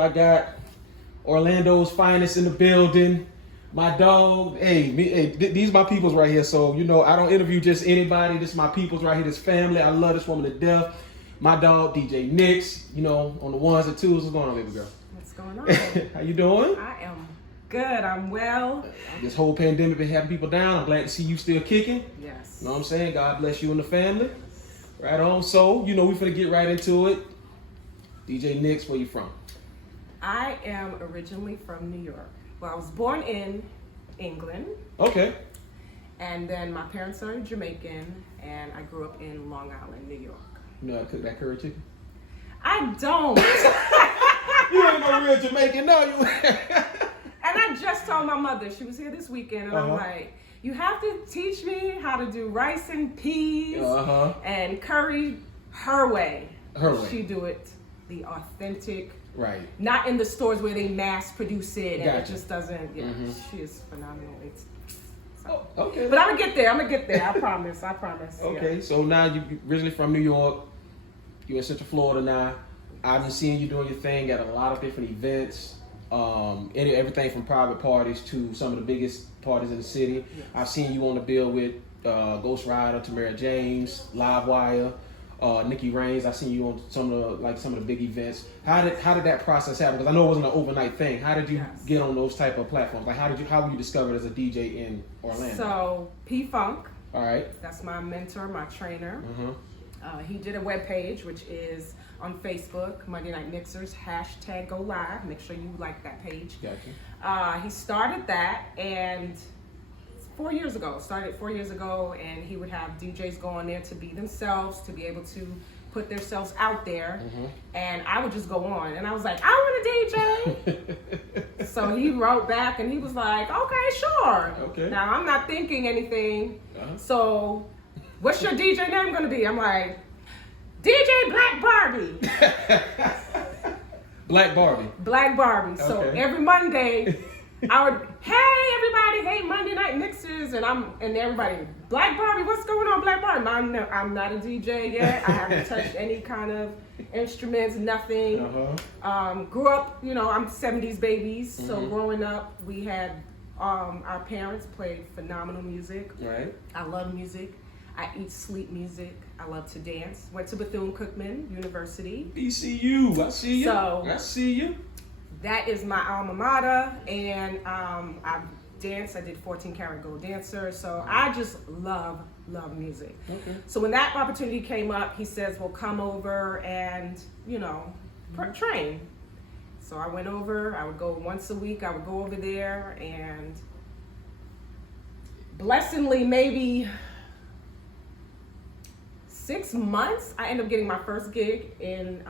I got Orlando's finest in the building. My dog, these my peoples right here. So, I don't interview just anybody. This is my peoples right here, this family. I love this woman to death. My dog, DJ NYx, on the ones and twos. What's going on, baby girl? What's going on? How you doing? I am good. I'm well. This whole pandemic been having people down. I'm glad to see you still kicking. Yes. You know what I'm saying? God bless you and the family. Right on. So, we finna get right into it. DJ NYx, where you from? I am originally from New York. Well, I was born in England. Okay. And then my parents are Jamaican, and I grew up in Long Island, New York. You know how to cook that curry chicken? I don't. You ain't no real Jamaican, no. You. And I just told my mother, she was here this weekend, and I'm like, you have to teach me how to do rice and peas and curry her way. Her way. She do it the authentic, right? Not in the stores where they mass produce it, and gotcha. It just doesn't. Yeah, she is phenomenal. Okay. But I'm gonna get there. I promise. Okay, yeah. so now you originally from New York. You're in Central Florida now. I've been seeing you doing your thing at a lot of different events. Everything from private parties to some of the biggest parties in the city. Yes. I've seen you on the bill with Ghost Rider, Tamara James, Livewire, Nikki Reigns. I've seen you on some of the big events. How did that process happen? Because I know it wasn't an overnight thing. How did you get on those type of platforms? Like how were you discovered as a DJ in Orlando? So P Funk. All right. That's my mentor, my trainer. He did a webpage, which is on Facebook, Monday Night Mixers, #GoLive. Make sure you like that page. Gotcha. He started that, and 4 years ago, and he would have DJs go on there to be themselves, to be able to put themselves out there, and I would just go on, and I was like, I want a DJ. So he wrote back, and he was like, okay, sure. Okay. Now, I'm not thinking anything, so what's your DJ name gonna be? I'm like, DJ Black Barbie. Black Barbie. Black Barbie. So every Monday, I would, hey everybody, Monday Night Mixers, and everybody, Black Barbie, what's going on, Black Barbie? I'm not a DJ yet. I haven't touched any kind of instruments, nothing. Grew up, I'm 70s babies, so growing up, we had, our parents played phenomenal music. Right. I love music. I eat, sleep music. I love to dance. Went to Bethune-Cookman University. BCU, I see you. I see you. That is my alma mater, and I've danced. I did 14 Karat Gold Dancer, so I just love music. Okay. So when that opportunity came up, he says, well, come over and, train. So I went over. I would go once a week. I would go over there, and blessingly, maybe 6 months, I ended up getting my first gig in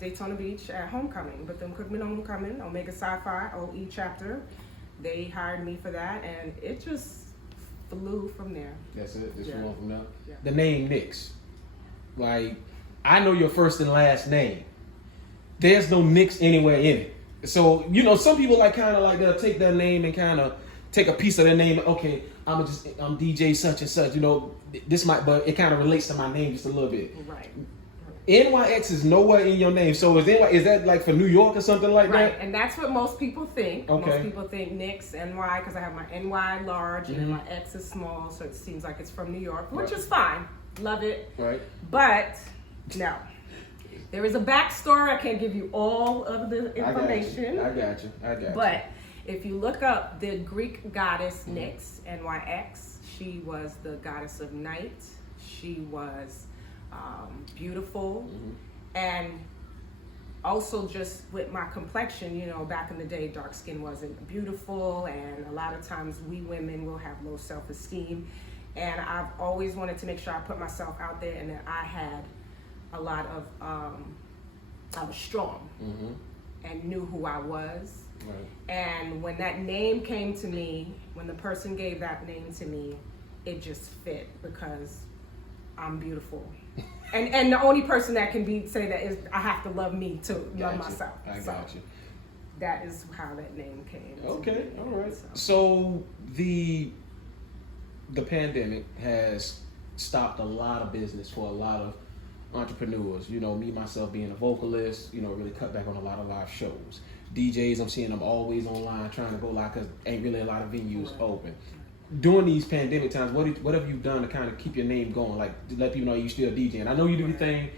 Daytona Beach at Homecoming, Bethune-Cookman Homecoming, Omega Sci-Fi, OE chapter. They hired me for that, and it just flew from there. That's it? Just flew from there? Yeah. The name NYx. Like, I know your first and last name. There's no NYx anywhere in it. So, some people they'll take their name and kind of take a piece of their name. Okay, I'm DJ such and such, but it kind of relates to my name just a little bit. Right. NYx is nowhere in your name. So is that like for New York or something like that? Right, and that's what most people think. Okay. Most people think NYx, NY, because I have my NY large and my X is small, so it seems like it's from New York, which is fine. Love it. Right. But, no. There is a backstory. I can't give you all of the information. I got you. But if you look up the Greek goddess NYx, NYx, she was the goddess of night. She was beautiful, and also just with my complexion, back in the day, dark skin wasn't beautiful, and a lot of times we women will have low self-esteem, and I've always wanted to make sure I put myself out there, and that I had a lot of, I was strong and knew who I was. Right. And when that name came to me, when the person gave that name to me, it just fit, because I'm beautiful. And the only person that can say that is, I have to love me to love myself. I got you. That is how that name came. Okay, all right. So the pandemic has stopped a lot of business for a lot of entrepreneurs. You know, me myself being a vocalist, you know, really cut back on a lot of live shows. DJs, I'm seeing them always online trying to go live because ain't really a lot of venues open. During these pandemic times, what have you done to kind of keep your name going? Like to let people know you still DJing. I know you do your thing,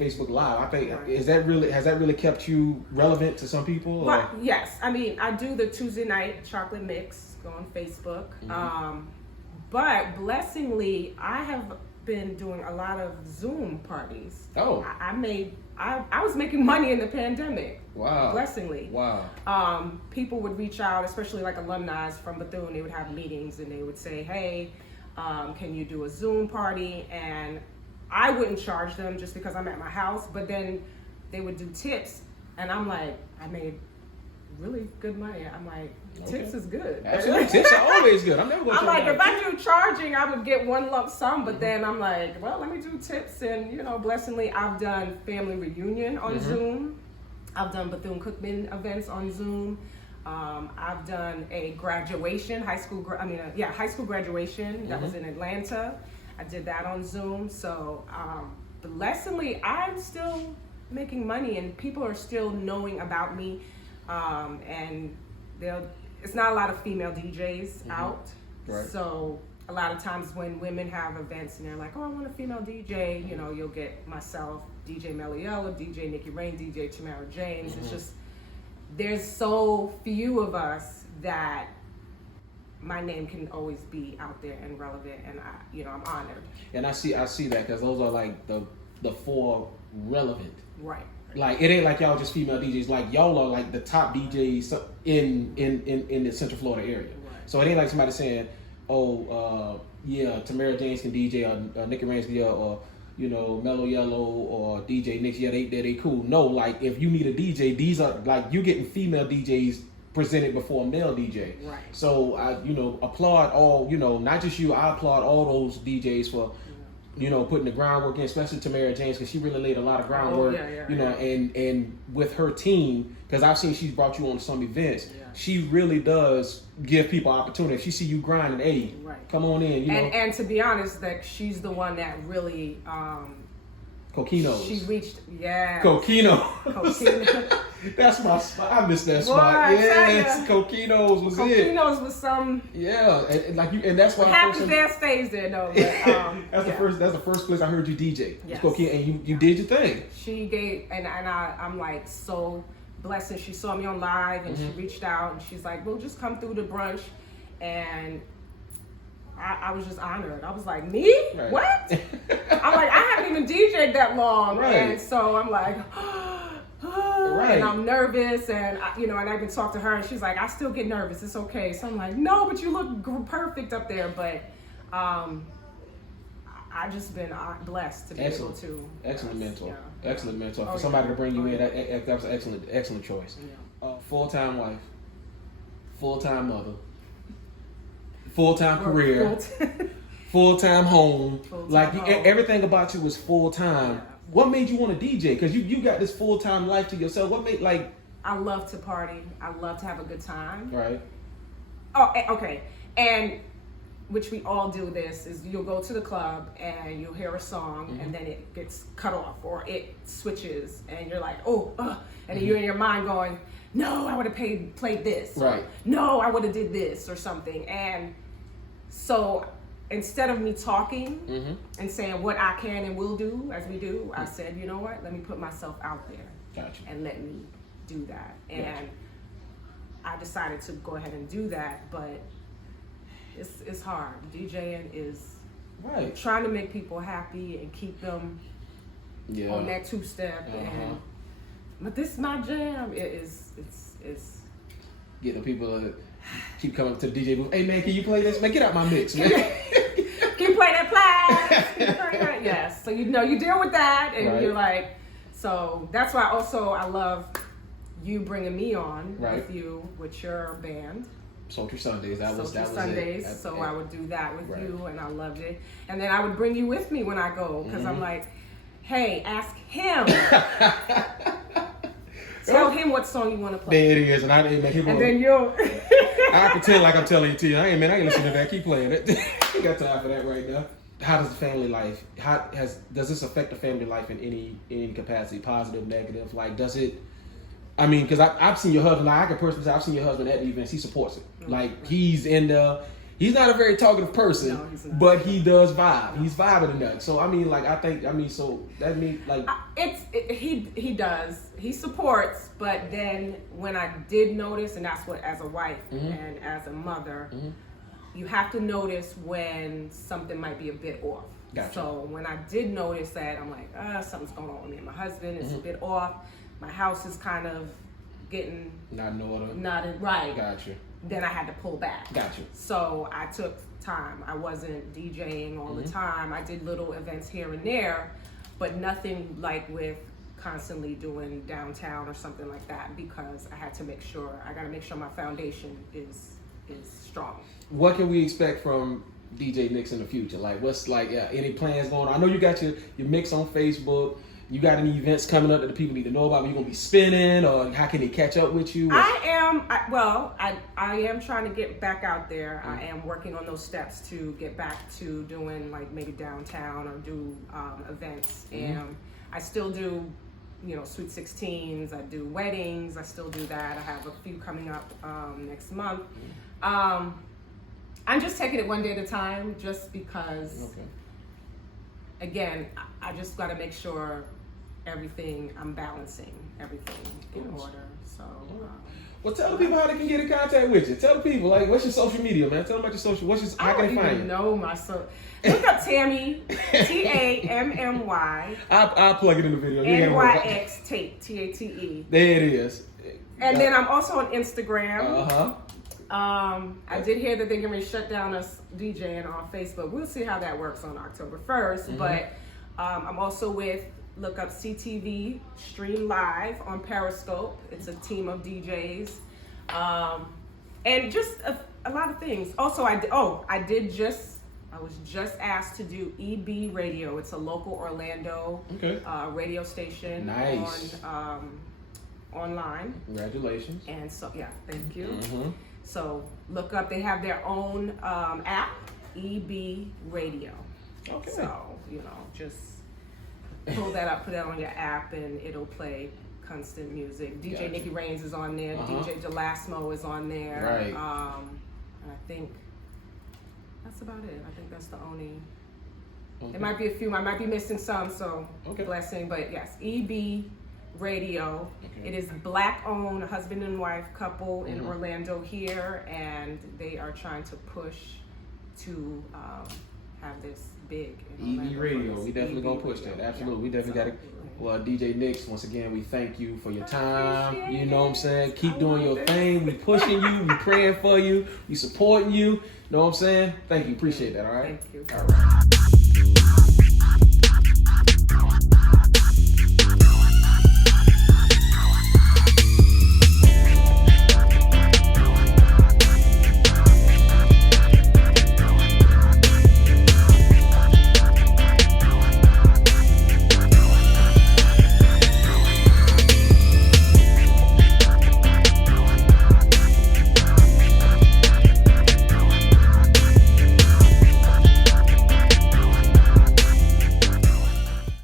Facebook Live. I think has that really kept you relevant to some people? Or? Well, yes. I mean, I do the Tuesday night chocolate mix. Go on Facebook. But blessingly, I have been doing a lot of Zoom parties. Oh. I was making money in the pandemic. Wow. Blessingly. Wow. People would reach out, especially like alumni from Bethune. They would have meetings and they would say, hey, can you do a Zoom party? And I wouldn't charge them just because I'm at my house, but then they would do tips. And I'm like, I made really good money. I'm like, tips is good. Absolutely. Tips are always good. I'm never going to I'm like, if I do charging, I would get one lump sum, but then I'm like, well, let me do tips. And, you know, blessingly, I've done family reunion on Zoom. I've done Bethune-Cookman events on Zoom. I've done a graduation, high school graduation that was in Atlanta. I did that on Zoom. So, blessingly, I'm still making money and people are still knowing about me. And it's not a lot of female DJs out. Right. So a lot of times when women have events and they're like, oh, I want a female DJ, you know, you'll get myself, DJ Meliella, DJ Nikki Rain, DJ Tamara James. It's just, there's so few of us that my name can always be out there and relevant, and I'm honored. And I see that because those are like the four relevant. Right. Like it ain't like y'all just female DJs. Like y'all are like the top DJs in the Central Florida area. Right. So it ain't like somebody saying, "Oh, Tamara James can DJ or Nikki Rains can or you know Mellow Yellow or DJ NYx. Yeah, they cool." No, like if you need a DJ, these are like you getting female DJs presented before a male DJ. Right. So I applaud all not just you. I applaud all those DJs for. Putting the groundwork in, especially Tamara James, because she really laid a lot of groundwork, and with her team, because I've seen she's brought you on some events, she really does give people opportunity. If she see you grinding, hey, come on in, And to be honest, that she's the one that really, Coquinos. She reached, Coquino. That's my spot. I miss that spot. Yes, Coquinos was it. Coquinos was some. Yeah, and that's why. Half the band stays there, though. But, That's the first place I heard you DJ. Yes. Coquino, and you did your thing. She gave, and I'm like so blessed. And she saw me on live, and she reached out, and she's like, "We'll just come through the brunch," and. I was just honored. I was like, me? Right. What? I'm like, I haven't even DJ'd that long. Right. And so I'm like, and I'm nervous. And, and I can talk to her. And she's like, I still get nervous. It's okay. So I'm like, no, but you look perfect up there. But I just been blessed to be able to. Excellent mentor. Yeah. Excellent mentor. For somebody to bring you in, that was an excellent choice. Yeah. Full-time wife. Full-time mother. Full-time career, full-time home, everything about you was full-time. Yeah. What made you want to DJ? Because you got this full-time life to yourself. What made I love to party. I love to have a good time. Right. Oh, okay. And which we all do this is you'll go to the club and you'll hear a song and then it gets cut off or it switches and you're like, and then you're in your mind going, no, I would have played this. Right. Or, no, I would have did this or something. And so instead of me talking and saying what I can and will do as we do, I said, you know what? Let me put myself out there. Gotcha. And let me do that. And I decided to go ahead and do that, but it's hard. DJing is trying to make people happy and keep them on that two-step. But this is my jam. It's getting people to keep coming to the DJ booth. Hey man, can you play this? Man, get out my mix, man. Can you play that plaid? Yes. So you deal with that, and you're like, so that's why also I love you bringing me on with your band. Sultry Sundays. That was Sundays. It. So I would do that with you, and I loved it. And then I would bring you with me when I go, because I'm like, hey, ask him. Tell him what song you want to play. There it is, and I didn't make him. And then you'll. I pretend like I'm telling you to you. I ain't listening to that. Keep playing it. You got time for that right now. how does the family life, does this affect the family life in any capacity, positive, negative? Like, does it, I mean, because I've seen your husband, like, I can personally say I've seen your husband at the events, he supports it. Like, he's he's not a very talkative person, No, he's not. but he does vibe. He's vibing enough. So, I mean, like, so that means, like... He does. He supports, but then when I did notice, and that's what, as a wife and as a mother, you have to notice when something might be a bit off. Gotcha. So when I did notice that, I'm like, something's going on with me and my husband. It's a bit off. My house is kind of getting... Not in order. Not in, right. Gotcha. Then I had to pull back. Gotcha. So I took time. I wasn't DJing all the time. I did little events here and there, but nothing like with constantly doing downtown or something like that, because I had to make sure, I got to make sure my foundation is strong. What can we expect from DJ NYx in the future? Like, what's like any plans going on? I know you got your mix on Facebook. You got any events coming up that the people need to know about? Are you gonna be spinning, or how can they catch up with you? I am trying to get back out there. I am working on those steps to get back to doing like maybe downtown or do events. And I still do, Sweet 16s. I do weddings. I still do that. I have a few coming up next month. I'm just taking it one day at a time, just because. Okay. Again, I just got to make sure I'm balancing everything in order. So. Well, tell the people how they can get in contact with you. Tell the people, like, what's your social media, man? Tell them about your social. How can they find you? Know my Look up Tammy, TAMMY. I'll plug it in the video. NYx Tate, TATE. There it is. And then I'm also on Instagram. I did hear that they're going to shut down us DJing on Facebook. We'll see how that works on October 1st. But I'm also look up CTV Stream Live on Periscope. It's a team of DJs. And just a lot of things. Also, I was just asked to do EB Radio. It's a local Orlando radio station. Nice. Online. Congratulations. And so, thank you. So look up, they have their own app, EB Radio. Okay. So, just pull that up, put that on your app, and it'll play constant music. DJ Nikki Rains is on there, DJ DeLasmo is on there. Right. And I think that's about it. I think that's the only. There might be a few, I might be missing some, so blessing. But yes, EB Radio. It is Black-owned, a husband and wife couple in Orlando here, and they are trying to push to have this big. EB Radio, we definitely gonna push that. Absolutely, we definitely got to. Well, DJ NYx, once again, we thank you for your time. You know what I'm saying? Keep doing your thing. We pushing you. We praying for you. We supporting you. Know what I'm saying? Thank you. Appreciate that. All right. Thank you. All right.